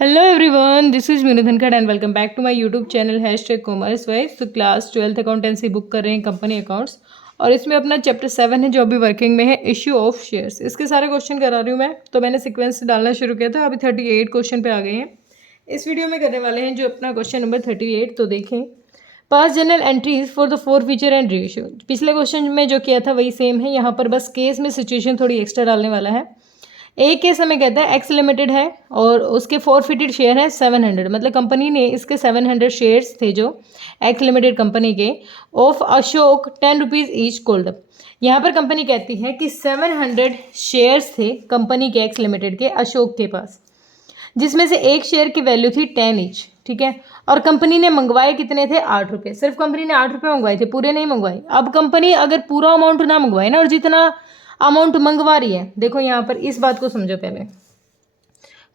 Hello everyone, this is Meenu Dhankad and welcome back to my YouTube channel #commerce wise. तो class 12th accountancy book कर रहे हैं company accounts और इसमें अपना चैप्टर 7 है जो अभी वर्किंग में है, इश्यू ऑफ शेयर्स। इसके सारे क्वेश्चन करा रही हूँ मैं, तो मैंने सीक्वेंस से डालना शुरू किया था, अभी 38 क्वेश्चन पे आ गए हैं। इस वीडियो में करने वाले हैं जो अपना क्वेश्चन नंबर 38। तो देखें, pass general entries for the four feature and ratio. पिछले क्वेश्चन में जो किया था वही सेम है, यहाँ पर बस केस में सिचुएशन थोड़ी एक्स्ट्रा डालने वाला है। एक केस हमें कहता है एक्स लिमिटेड है और उसके फॉरफिटेड शेयर है 700, मतलब कंपनी ने इसके 700 शेयर्स थे जो एक्स लिमिटेड कंपनी के, of Ashok 10 rupees each cold up. यहाँ पर कंपनी कहती है कि 700 शेयर्स थे कंपनी के एक्स लिमिटेड के अशोक के पास, जिसमें से एक शेयर की वैल्यू थी 10 ईच, ठीक है। और कंपनी ने मंगवाए कितने थे? 8 रुपये। सिर्फ कंपनी ने 8 रुपये मंगवाए थे, पूरे नहीं मंगवाए। अब कंपनी अगर पूरा अमाउंट ना मंगवाए ना, और जितना अमाउंट मंगवा रही है, देखो यहाँ पर इस बात को समझो। पहले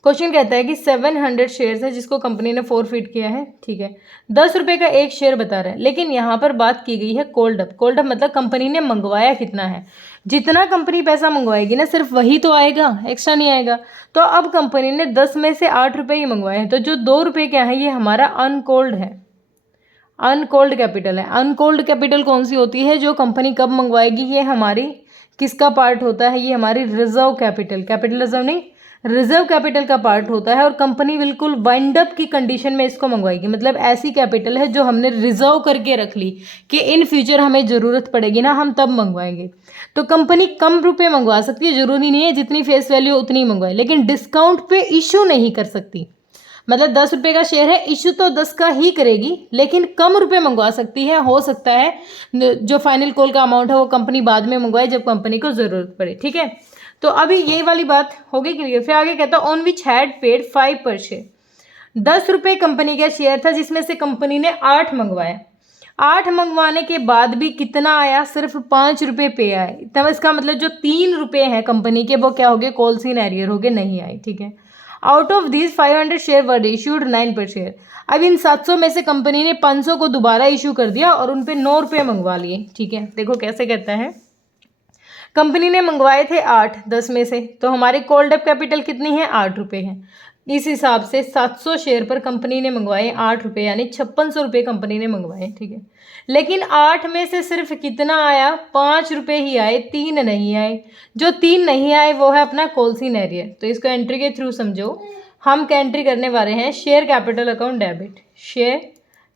क्वेश्चन कहता है कि 700 शेयर्स है जिसको कंपनी ने फॉरफिट किया है, ठीक है। 10 रुपये का एक शेयर बता रहा है, लेकिन यहाँ पर बात की गई है कोल्ड अप। कोल्ड अप मतलब कंपनी ने मंगवाया कितना है। जितना कंपनी पैसा मंगवाएगी ना, सिर्फ वही तो आएगा, एक्स्ट्रा नहीं आएगा। तो अब कंपनी ने 10 में से 8 रुपये ही मंगवाए हैं, तो जो 2 रुपये क्या है, ये हमारा अनकोल्ड है, अनकोल्ड कैपिटल है। अनकोल्ड कैपिटल कौन सी होती है? जो कंपनी कब मंगवाएगी, ये हमारी किसका पार्ट होता है? ये हमारी रिजर्व कैपिटल, कैपिटल रिजर्व नहीं, रिजर्व कैपिटल का पार्ट होता है। और कंपनी बिल्कुल वाइंड अप की कंडीशन में इसको मंगवाएगी, मतलब ऐसी कैपिटल है जो हमने रिजर्व करके रख ली कि इन फ्यूचर हमें ज़रूरत पड़ेगी ना, हम तब मंगवाएंगे। तो कंपनी कम रुपए मंगवा सकती है, ज़रूरी नहीं है जितनी फेस वैल्यू उतनी मंगवाए, लेकिन डिस्काउंट पे इशू नहीं कर सकती। मतलब 10 रुपये का शेयर है, इशू तो 10 का ही करेगी, लेकिन कम रुपए मंगवा सकती है। हो सकता है जो फाइनल कॉल का अमाउंट है वो कंपनी बाद में मंगवाए जब कंपनी को ज़रूरत पड़े, ठीक है। तो अभी ये वाली बात हो गई क्लियर। फिर आगे कहता है ऑन विच हैड पेड 5 पर शेयर। 10 रुपये कंपनी का शेयर था जिसमें से कंपनी ने 8 मंगवाया। 8 मंगवाने के बाद भी कितना आया? सिर्फ 5 रुपये पे आए। तब इसका मतलब जो 3 रुपये हैं कंपनी के, वो क्या हो गए? कॉल्स इन एरियर हो गए, नहीं आए, ठीक है। Out of this 500 share were issued 9 पर शेयर। अब इन 700 में से कंपनी ने 500 को दोबारा इशू कर दिया और उन पे 9 रुपये मंगवा लिए, ठीक है। देखो कैसे कहता है, कंपनी ने मंगवाए थे 8 10 में से, तो हमारी कोल्ड अप कैपिटल कितनी है? 8 रुपये है। इस हिसाब से 700 शेयर पर कंपनी ने मंगवाए 8 रुपये, यानी 5600 रुपये कंपनी ने मंगवाए, ठीक है। लेकिन 8 में से सिर्फ कितना आया? 5 रुपये ही आए, 3 नहीं आए। जो 3 नहीं आए वो है अपना कॉल्स इन एरियर। तो इसको एंट्री के थ्रू समझो। हम क्या एंट्री करने वाले हैं? Share capital account debit, share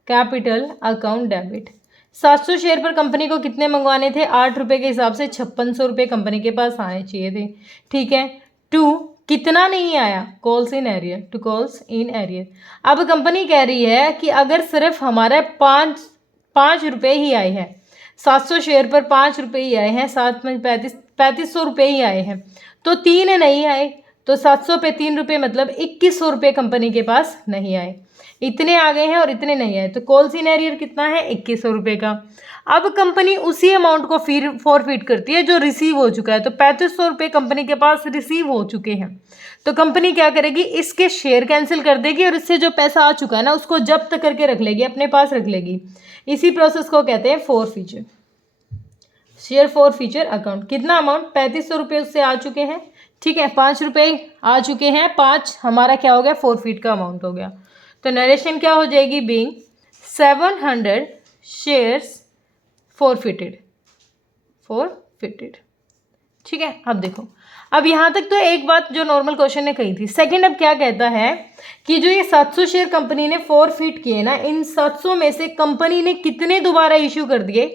capital account debit. 700 share पर कंपनी को कितने मंगवाने थे? 8 रुपये के हिसाब से 5600 रुपये कंपनी के पास आने चाहिए थे, ठीक है। टू कितना नहीं आया? Calls in arrear, to calls in arrear. अब कंपनी कह रही है कि अगर सिर्फ हमारे 5 रुपये ही आए हैं, 700 शेयर पर 5 रुपये ही आए हैं, 7 में 3500 रुपये ही आए हैं, तो 3 नहीं आए, तो 700 पे 3 रुपये मतलब 2100 रुपये कंपनी के पास नहीं आए। इतने आ गए हैं और इतने नहीं आए, तो कॉल्स इन एरियर कितना है? 2100 रुपये का। अब कंपनी उसी अमाउंट को फिर फॉरफिट करती है जो रिसीव हो चुका है, तो 3500 रुपये कंपनी के पास रिसीव हो चुके हैं। तो कंपनी क्या करेगी? इसके शेयर कैंसिल कर देगी और इससे जो पैसा आ चुका है ना उसको जब्त करके रख लेगी, अपने पास रख लेगी। इसी प्रोसेस को कहते हैं फॉरफीचर, शेयर फॉरफीचर अकाउंट। कितना अमाउंट? 3500 रुपये उससे आ चुके हैं, ठीक है। 5 रुपये आ चुके हैं, 5 हमारा क्या हो गया? फॉरफिट का अमाउंट हो गया। तो नरेशन क्या हो जाएगी? बीइंग 700 शेयर्स फॉरफिटेड, ठीक है। अब देखो, अब यहाँ तक तो एक बात जो नॉर्मल क्वेश्चन ने कही थी। सेकंड अब क्या कहता है कि जो ये 700 शेयर कंपनी ने फॉरफिट किए ना, इन 700 में से कंपनी ने कितने दोबारा इशू कर दिए?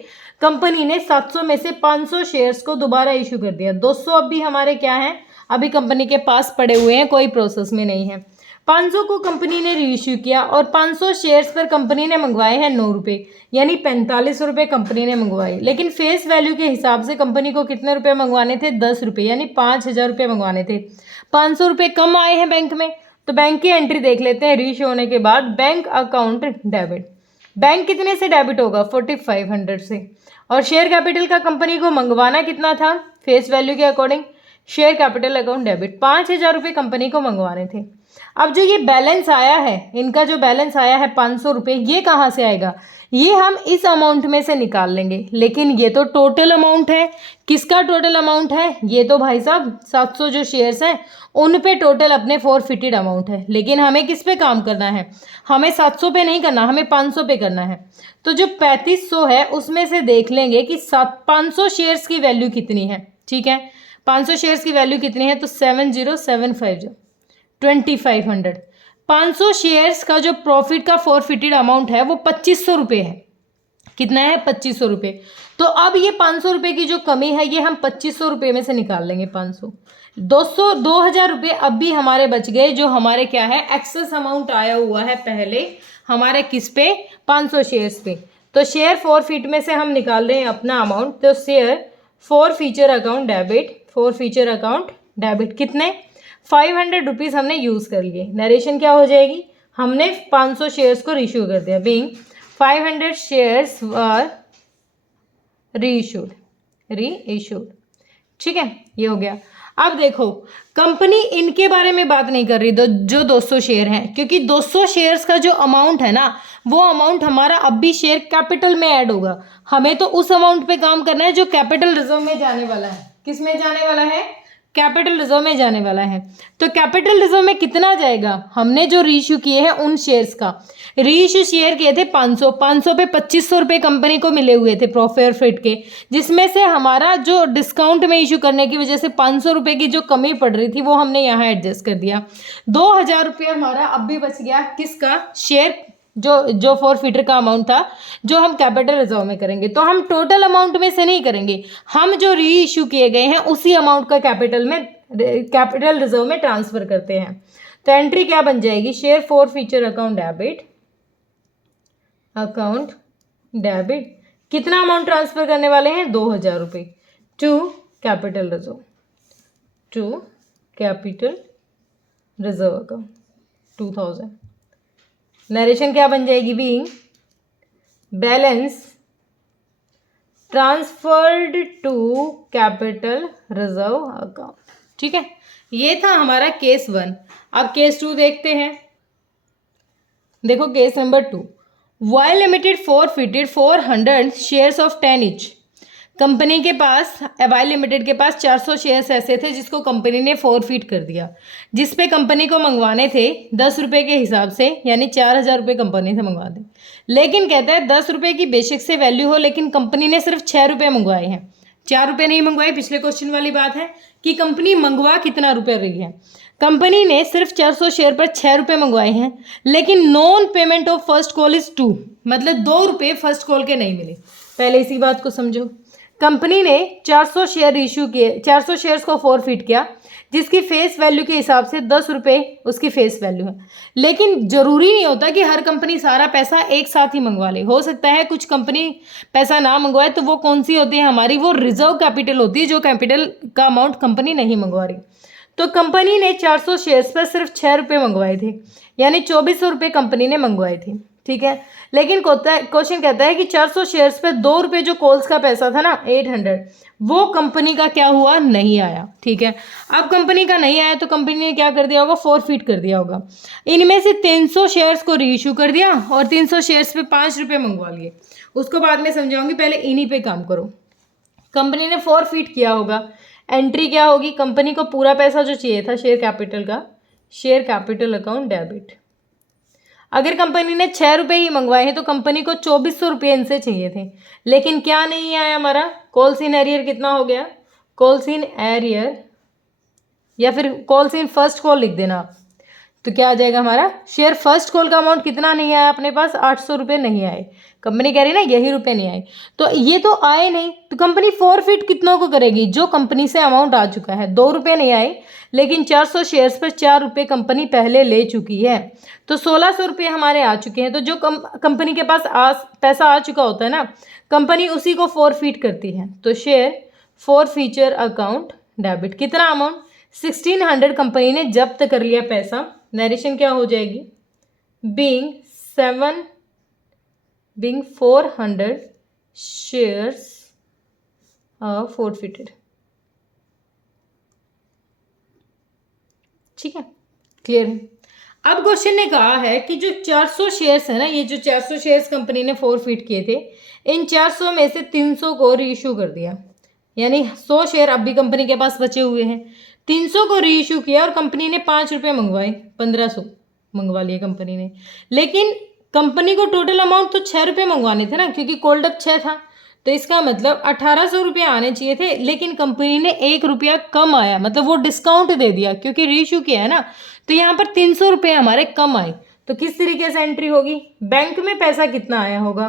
कंपनी ने 700 में से 500 शेयर्स को दोबारा इशू कर दिया। 200 अब भी हमारे क्या हैं? अभी कंपनी के पास पड़े हुए हैं, कोई प्रोसेस में नहीं है। 500 को कंपनी ने रीइश्यू किया और 500 शेयर्स पर कंपनी ने मंगवाए हैं 9 रुपये, यानी 45 रुपये कंपनी ने मंगवाए। लेकिन फेस वैल्यू के हिसाब से कंपनी को कितने रुपए मंगवाने थे? 10 रुपये, यानी 5000 रुपये मंगवाने थे। 500 रुपये कम आए हैं बैंक में, तो बैंक की एंट्री देख लेते हैं। रीइश्यू होने के बाद बैंक अकाउंट डेबिट, बैंक कितने से डेबिट होगा? 4500 से। और शेयर कैपिटल का कंपनी को मंगवाना कितना था फेस वैल्यू के according? Share capital account debit, 5,000 रुपये कंपनी को मंगवाने थे। अब जो ये बैलेंस आया है, इनका जो बैलेंस आया है 500 रुपये, ये कहाँ से आएगा? ये हम इस अमाउंट में से निकाल लेंगे, लेकिन ये तो टोटल अमाउंट है। किसका टोटल अमाउंट है? ये तो भाई साहब 700 जो शेयर्स हैं उन पे टोटल अपने फॉरफिटेड अमाउंट है। लेकिन हमें किस पे काम करना है? हमें 700 पे नहीं करना, हमें 500 पे करना है। तो जो 3500 है उसमें से देख लेंगे कि 500 शेयर्स की वैल्यू कितनी है। ठीक है, 500 शेयर्स की वैल्यू कितनी है? तो 70,750 2500। 500 शेयर्स का जो प्रॉफिट का फॉरफिटेड अमाउंट है वो 2500 रुपये है। कितना है? 2500 रुपये। तो अब ये 500 रुपये की जो कमी है ये हम 2500 रुपये में से निकाल लेंगे। 500 2000 रुपये अब भी हमारे बच गए, जो हमारे क्या है एक्सेस अमाउंट आया हुआ है पहले हमारे किस पे? 500 शेयर्स पे। तो शेयर फॉरफिट में से हम निकाल रहे हैं अपना अमाउंट। तो share forfeiture account debit, forfeiture account debit कितने? 500 रुपीज़ हमने यूज़ कर लिए। नरेशन क्या हो जाएगी? हमने 500 शेयर्स को रीइश्यू कर दिया। बीइंग 500 शेयर्स वर रीइश्यूड, ठीक है, ये हो गया। अब देखो कंपनी इनके बारे में बात नहीं कर रही जो 200 शेयर हैं, क्योंकि 200 शेयर्स का जो अमाउंट है ना वो अमाउंट हमारा अब भी शेयर कैपिटल में ऐड होगा। हमें तो उस अमाउंट पे काम करना है जो कैपिटल रिजर्व में जाने वाला है। किस में जाने वाला है? कैपिटल रिजर्व में जाने वाला है। तो कैपिटल रिजर्व में कितना जाएगा? हमने जो रीइश्यू किए हैं उन शेयर्स का, रीइश्यू शेयर किए थे 500 पे 2500 रुपये कंपनी को मिले हुए थे प्रॉफिट के, जिसमें से हमारा जो डिस्काउंट में इशू करने की वजह से 500 रुपये की जो कमी पड़ रही थी वो हमने यहाँ एडजस्ट कर दिया। 2000 रुपये हमारा अब भी बच गया। किसका? शेयर जो फॉरफिटर का अमाउंट था जो हम कैपिटल रिजर्व में करेंगे। तो हम टोटल अमाउंट में से नहीं करेंगे, हम जो री इशू किए गए हैं उसी अमाउंट का कैपिटल रिजर्व में ट्रांसफर करते हैं। तो एंट्री क्या बन जाएगी? शेयर फॉरफिचर अकाउंट डेबिट कितना अमाउंट ट्रांसफर करने वाले हैं? 2000 रुपये to capital reserve account 2000। Narration क्या बन जाएगी? Being balance transferred to capital reserve account. ठीक है, ये था हमारा केस 1। अब केस 2 देखते हैं। देखो case number 2। Y limited forfeited 400 shares of 10 each. Company के पास, वाई लिमिटेड के पास 400 शेयर्स ऐसे थे जिसको कंपनी ने फॉरफिट कर दिया, जिस पे कंपनी को मंगवाने थे 10 रुपये के हिसाब से, यानी 4000 रुपये कंपनी से मंगवा दें। लेकिन कहता है 10 रुपये की बेशक से वैल्यू हो, लेकिन कंपनी ने सिर्फ 6 रुपये मंगवाए हैं, 4 रुपये नहीं मंगवाए। पिछले क्वेश्चन वाली बात है कि कंपनी मंगवा कितना रुपये रही है। कंपनी ने सिर्फ 400 शेयर पर 6 रुपये मंगवाए हैं, लेकिन non payment of first call is 2, मतलब 2 रुपये फर्स्ट कॉल के नहीं मिले। पहले इसी बात को समझो। कंपनी ने 400 शेयर इशू किए, 400 शेयर्स को फॉरफिट किया, जिसकी फेस वैल्यू के हिसाब से 10 रुपये उसकी फेस वैल्यू है। लेकिन जरूरी नहीं होता कि हर कंपनी सारा पैसा एक साथ ही मंगवा ले। हो सकता है कुछ कंपनी पैसा ना मंगवाए, तो वो कौन सी होती है हमारी? वो रिजर्व कैपिटल होती है, जो कैपिटल का अमाउंट कंपनी नहीं मंगवा रही। तो कंपनी ने 400 शेयर्स पर सिर्फ 6 रुपये मंगवाए थे, यानी 2400 रुपये कंपनी ने मंगवाए थे। ठीक है, लेकिन क्वेश्चन कहता है कि 400 शेयर्स पे 2 रुपये जो कॉल्स का पैसा था ना 800, वो कंपनी का क्या हुआ? नहीं आया। ठीक है, अब कंपनी का नहीं आया तो कंपनी ने क्या कर दिया होगा? फॉरफिट कर दिया होगा। इनमें से 300 शेयर्स को रीइश्यू कर दिया और 300 शेयर्स पे 5 रुपये मंगवा लिए। उसको बाद में समझाऊंगी, पहले इन्हीं पे काम करो। कंपनी ने फॉरफिट किया होगा, एंट्री क्या होगी? कंपनी को पूरा पैसा जो चाहिए था शेयर कैपिटल का, शेयर कैपिटल अकाउंट डेबिट। अगर कंपनी ने 6 रुपये ही मंगवाए हैं तो कंपनी को 2400 रुपये इनसे चाहिए थे, लेकिन क्या नहीं आया हमारा? कॉल्स इन एरियर कितना हो गया? कॉल्स इन एरियर, या फिर कॉल्स इन फर्स्ट कॉल लिख देना आप, तो क्या आ जाएगा हमारा? शेयर फर्स्ट कॉल का अमाउंट कितना नहीं आया अपने पास? 800 रुपये नहीं आए। कंपनी कह रही ना यही रुपये नहीं आए, तो ये तो आए नहीं, तो कंपनी फॉरफिट कितनों को करेगी? जो कंपनी से अमाउंट आ चुका है। 2 रुपये नहीं आए, लेकिन 400 शेयर्स पर 4 रुपये कंपनी पहले ले चुकी है, तो 1600 रुपये हमारे आ चुके हैं। तो जो कंपनी के पास पैसा आ चुका होता है ना, कंपनी उसी को फॉरफिट करती है। तो शेयर फॉरफीचर अकाउंट डेबिट कितना अमाउंट? 1600 कंपनी ने जब्त कर लिया पैसा। नरेशन क्या हो जाएगी? Being 400 shares forfeited. ठीक है, क्लियर है। अब क्वेश्चन ने कहा है कि जो 400 शेयर्स है ना, ये जो 400 शेयर्स कंपनी ने फोरफिट किए थे, इन 400 में से 300 को रीइश्यू कर दिया, यानी 100 शेयर अब भी कंपनी के पास बचे हुए हैं। 300 को रीइश्यू किया और कंपनी ने 5 रुपये मंगवाए, 1500 मंगवा लिए कंपनी ने। लेकिन कंपनी को टोटल अमाउंट तो 6 रुपये मंगवाने थे ना, क्योंकि कोल्ड अप 6 था, तो इसका मतलब 1800 रुपये आने चाहिए थे। लेकिन कंपनी ने 1 रुपया कम आया, मतलब वो डिस्काउंट दे दिया क्योंकि रीइश्यू किया है ना, तो यहाँ पर 300 रुपये हमारे कम आए। तो किस तरीके से एंट्री होगी? बैंक में पैसा कितना आया होगा?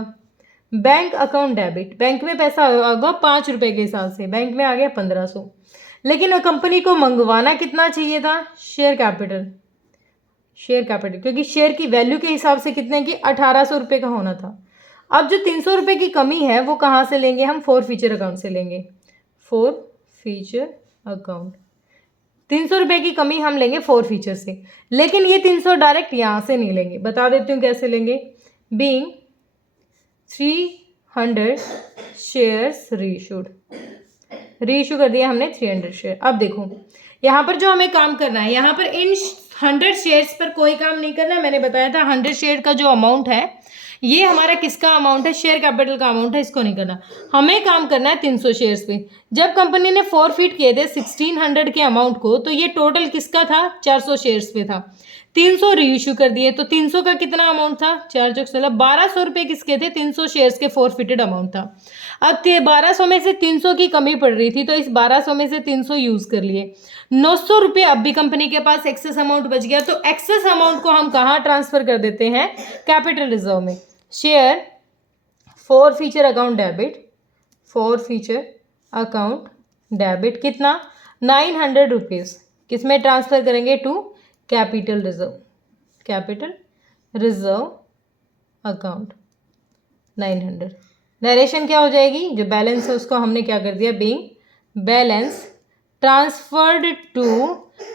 बैंक अकाउंट डेबिट, बैंक में पैसा होगा 5 रुपये के हिसाब से, बैंक में आ गया 1500। लेकिन कंपनी को मंगवाना कितना चाहिए था? शेयर कैपिटल, शेयर कैपिटल, क्योंकि शेयर की वैल्यू के हिसाब से कितने की 1800 रुपये का होना था। अब जो 300 रुपये की कमी है वो कहाँ से लेंगे? हम फोरफीचर अकाउंट से लेंगे, फोरफीचर अकाउंट। 300 रुपये की कमी हम लेंगे फोरफीचर से, लेकिन ये 300 डायरेक्ट यहाँ से नहीं लेंगे, बता देती हूँ कैसे लेंगे। बीइंग 300 शेयर्स रीइश्यूड, रीइश्यू कर दिया हमने 300 शेयर। अब देखो यहाँ पर जो हमें काम करना है, यहाँ पर इन 100 शेयर्स पर कोई काम नहीं करना है। मैंने बताया था 100 शेयर का जो अमाउंट है ये हमारा किसका अमाउंट है? शेयर कैपिटल का अमाउंट है, इसको नहीं करना। हमें काम करना है 300 शेयर्स पे। जब कंपनी ने फोरफिट किए थे 1600 के अमाउंट को, तो ये टोटल किसका था? 400 शेयर्स पे था। 300 रीइश्यू कर दिए, तो 300 का कितना अमाउंट था? 4 चौक 16, 1200 रुपये किसके थे? 300 शेयर्स के फोरफिटेड अमाउंट था। अब 1200 में से 300 की कमी पड़ रही थी, तो इस 1200 में से 300 यूज कर लिए। 900 रुपये अब भी कंपनी के पास एक्सेस अमाउंट बच गया, तो एक्सेस अमाउंट को हम कहाँ ट्रांसफर कर देते हैं? कैपिटल रिजर्व में। Share forfeiture account debit, forfeiture account debit कितना? 900 रुपीज़ किस में ट्रांसफर करेंगे? To capital reserve, capital reserve account 900। Narration क्या हो जाएगी? जो बैलेंस है उसको हमने क्या कर दिया? Being balance transferred to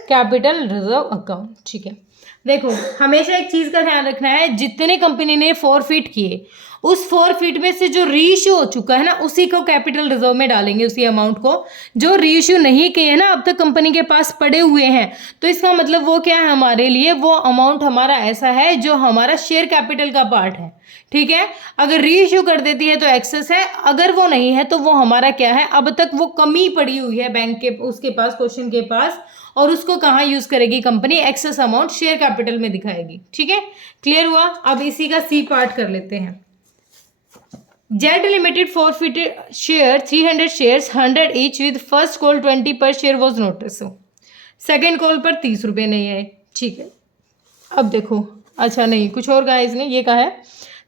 capital reserve account. ठीक है, देखो हमेशा एक चीज़ का ध्यान रखना है, जितने कंपनी ने फोरफिट किए उस फोरफिट में से जो रीइश्यू हो चुका है ना, उसी को कैपिटल रिजर्व में डालेंगे, उसी अमाउंट को। जो रीइश्यू नहीं किए हैं ना, अब तक कंपनी के पास पड़े हुए हैं, तो इसका मतलब वो क्या है हमारे लिए? वो अमाउंट हमारा ऐसा है जो हमारा शेयर कैपिटल का पार्ट है। ठीक है, अगर रीइश्यू कर देती है तो एक्सेस है, अगर वो नहीं है तो वो हमारा क्या है? अब तक वो कमी पड़ी हुई है बैंक के उसके पास, क्वेश्चन के पास, और उसको कहाँ यूज करेगी company? Excess amount share capital में दिखाएगी। ठीक है, क्लियर हुआ? अब इसी का सी पार्ट कर लेते हैं। Z limited forfeited share 300 shares 100 each with first call 20 पर share was notice. Second call पर 30 रुपये नहीं आए। ठीक है, अब देखो, अच्छा नहीं, कुछ और कहा इसने, ये कहा है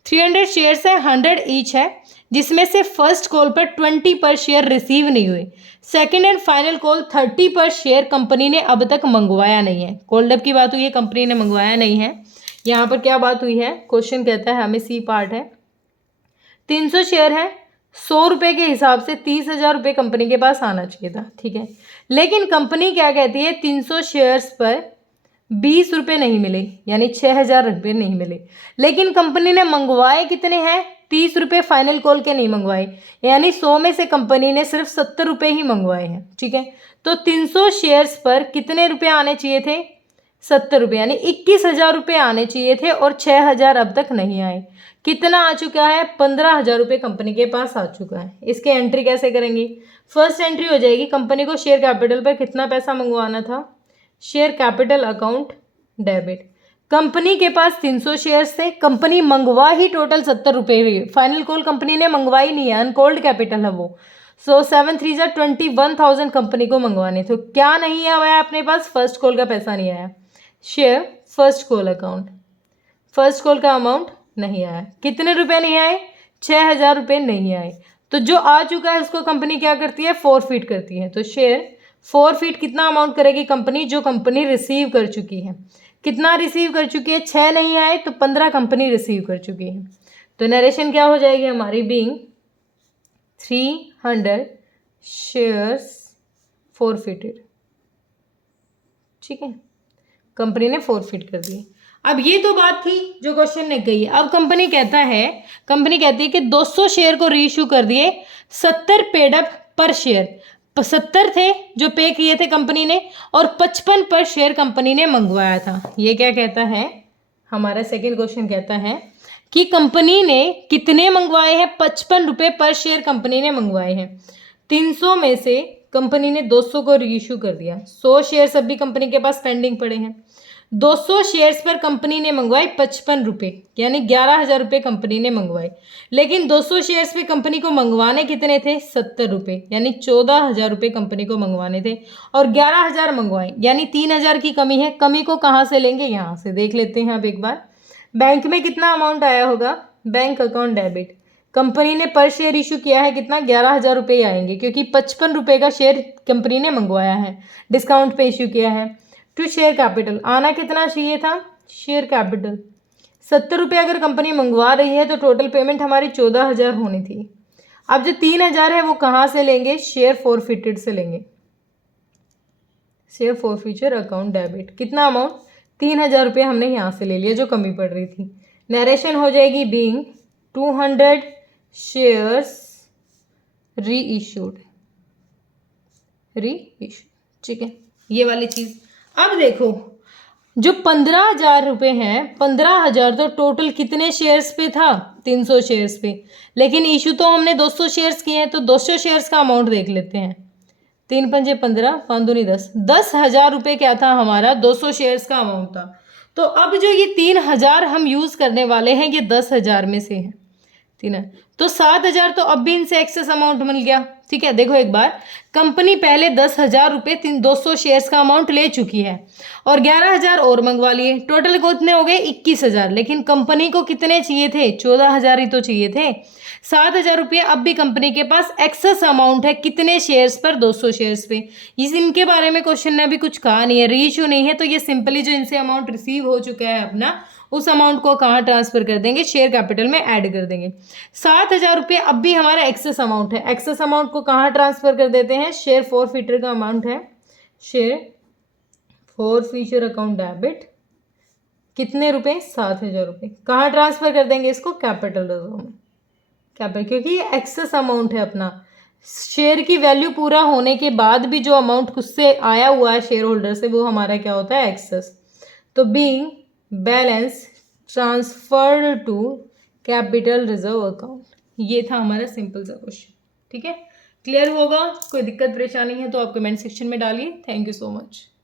300 शेयर्स है, 100 ईच है, जिसमें से फर्स्ट कॉल पर 20 पर शेयर रिसीव नहीं हुए। सेकंड एंड फाइनल कॉल 30 पर शेयर कंपनी ने अब तक मंगवाया नहीं है। कोल्ड अप की बात हुई है, कंपनी ने मंगवाया नहीं है। यहाँ पर क्या बात हुई है? क्वेश्चन कहता है, हमें सी पार्ट है, 300 शेयर है, 100 रुपये के हिसाब से 30,000 रुपये कंपनी के पास आना चाहिए था। ठीक है, लेकिन कंपनी क्या कहती है? 300 शेयर्स पर 20 रुपये नहीं मिले, यानी 6,000 रुपये नहीं मिले। लेकिन कंपनी ने मंगवाए कितने हैं? 30 रुपये फाइनल कॉल के नहीं मंगवाए, यानी 100 में से कंपनी ने सिर्फ 70 रुपये ही मंगवाए हैं। ठीक है, तो 300 शेयर्स पर कितने रुपये आने चाहिए थे? 70 रुपये, यानी 21,000 रुपये आने चाहिए थे, और 6,000 अब तक नहीं आए। कितना आ चुका है? 15,000 रुपये कंपनी के पास आ चुका है। इसके एंट्री कैसे करेंगे? फर्स्ट एंट्री हो जाएगी, कंपनी को शेयर कैपिटल पर कितना पैसा मंगवाना था? Share capital account debit. Company के पास 300 शेयर्स थे, कंपनी मंगवा ही टोटल 70 रुपये, फाइनल कॉल कंपनी ने मंगवाई नहीं है, अनकॉल्ड कैपिटल है वो। सो 7 3 21,000 कंपनी को मंगवाने, तो क्या नहीं आया अपने पास? फर्स्ट कॉल का पैसा नहीं आया। Share first call account, first call का अमाउंट नहीं आया। कितने रुपए नहीं आए? 6,000 रुपये नहीं आए। तो जो आ चुका है उसको कंपनी क्या करती है? फोरफिट करती है। तो शेयर फोरफिट कितना अमाउंट करेगी कंपनी? जो कंपनी रिसीव कर चुकी है। कितना रिसीव कर चुकी है? 6 नहीं आए, तो 15 कंपनी रिसीव कर चुकी है। तो नरेशन क्या हो जाएगी हमारी? Being 300 shares forfeited. ठीक है, कंपनी ने फोरफिट कर दी। अब ये तो बात थी जो क्वेश्चन ने कही। अब कंपनी कहती है कि 200 शेयर को रीइश्यू कर दिए, 70 पेड अप पर शेयर। 70 थे जो पे किए थे कंपनी ने, और 55 पर शेयर कंपनी ने मंगवाया था। ये क्या कहता है, हमारा सेकंड क्वेश्चन कहता है कि कंपनी ने कितने मंगवाए हैं, 55 रुपये पर शेयर कंपनी ने मंगवाए हैं। 300 में से कंपनी ने 200 को रीइश्यू कर दिया, 100 शेयर्स अभी कंपनी के पास पेंडिंग पड़े हैं। 200 शेयर्स पर कंपनी ने मंगवाए 55 रुपये, यानी 11,000 रुपये कंपनी ने मंगवाए। लेकिन 200 शेयर्स पे कंपनी को मंगवाने कितने थे, 70 रुपये, यानी 14,000 रुपये कंपनी को मंगवाने थे और 11,000 मंगवाए, यानी 3,000 की कमी है। कमी को कहाँ से लेंगे, यहाँ से देख लेते हैं अब एक बार। बैंक में कितना अमाउंट आया होगा, बैंक अकाउंट डेबिट, कंपनी ने पर शेयर इशू किया है कितना, 11,000 रुपये आएंगे, क्योंकि 55 रुपये का शेयर कंपनी ने मंगवाया है, डिस्काउंट पे इशू किया है। टू शेयर कैपिटल आना कितना चाहिए था, शेयर कैपिटल 70 रुपये अगर कंपनी मंगवा रही है तो टोटल पेमेंट हमारी 14,000 होनी थी। अब जो 3,000 है वो कहाँ से लेंगे, शेयर फॉरफिटेड से लेंगे, शेयर फॉरफीचर अकाउंट डेबिट। कितना अमाउंट, 3,000 रुपये हमने यहाँ से ले लिया जो कमी पड़ रही थी। नरेशन हो जाएगी बीइंग 200 शेयर्स री इशूड, ठीक है, ये वाली चीज़। अब देखो जो 15,000 रुपये हैं, 15,000 तो टोटल कितने शेयर्स पे था, 300 शेयर्स पे, लेकिन इशू तो हमने 200 शेयर्स किए हैं, तो 200 शेयर्स का अमाउंट देख लेते हैं। 3 पंजे 15, 5 दूनी 10, 10,000 रुपये क्या था हमारा, 200 शेयर्स का अमाउंट था। तो अब जो ये 3,000 हम यूज़ करने वाले हैं ये 10,000 में से है, 3, तो 7,000 तो अब भी इनसे एक्सेस अमाउंट मिल गया। ठीक है, देखो एक बार, कंपनी पहले 10,000 रुपये 200 शेयर्स का अमाउंट ले चुकी है और 11,000 और मंगवा लिए, टोटल कितने हो गए, 21,000। लेकिन कंपनी को कितने चाहिए थे, 14,000 ही तो चाहिए थे। 7,000 रुपये अब भी कंपनी के पास एक्सेस अमाउंट है, कितने शेयर्स पर, 200 शेयर्स पे। इनके बारे में क्वेश्चन ने अभी कुछ कहा नहीं है, रीइश्यू नहीं है, तो ये सिंपली जो इनसे अमाउंट रिसीव हो चुका है अपना, उस अमाउंट को कहाँ ट्रांसफर कर देंगे, शेयर कैपिटल में ऐड कर देंगे। 7,000 रुपये अब भी हमारा एक्सेस अमाउंट है, एक्सेस अमाउंट को कहाँ ट्रांसफर कर देते हैं, शेयर फॉरफीटर का अमाउंट है, शेयर फॉरफीचर अकाउंट डेबिट, कितने रुपए, 7,000 रुपये, कहाँ ट्रांसफर कर देंगे इसको, कैपिटल रिजर्व में, कैपिटल, क्योंकि ये एक्सेस अमाउंट है अपना। शेयर की वैल्यू पूरा होने के बाद भी जो अमाउंट खुद से आया हुआ है शेयर होल्डर से, वो हमारा क्या होता है, एक्सेस। तो being balance transferred to capital reserve account, ये था हमारा सिंपल सा क्वेश्चन। ठीक है, क्लियर होगा, कोई दिक्कत परेशानी है तो आप कमेंट सेक्शन में डालिए। Thank you so much.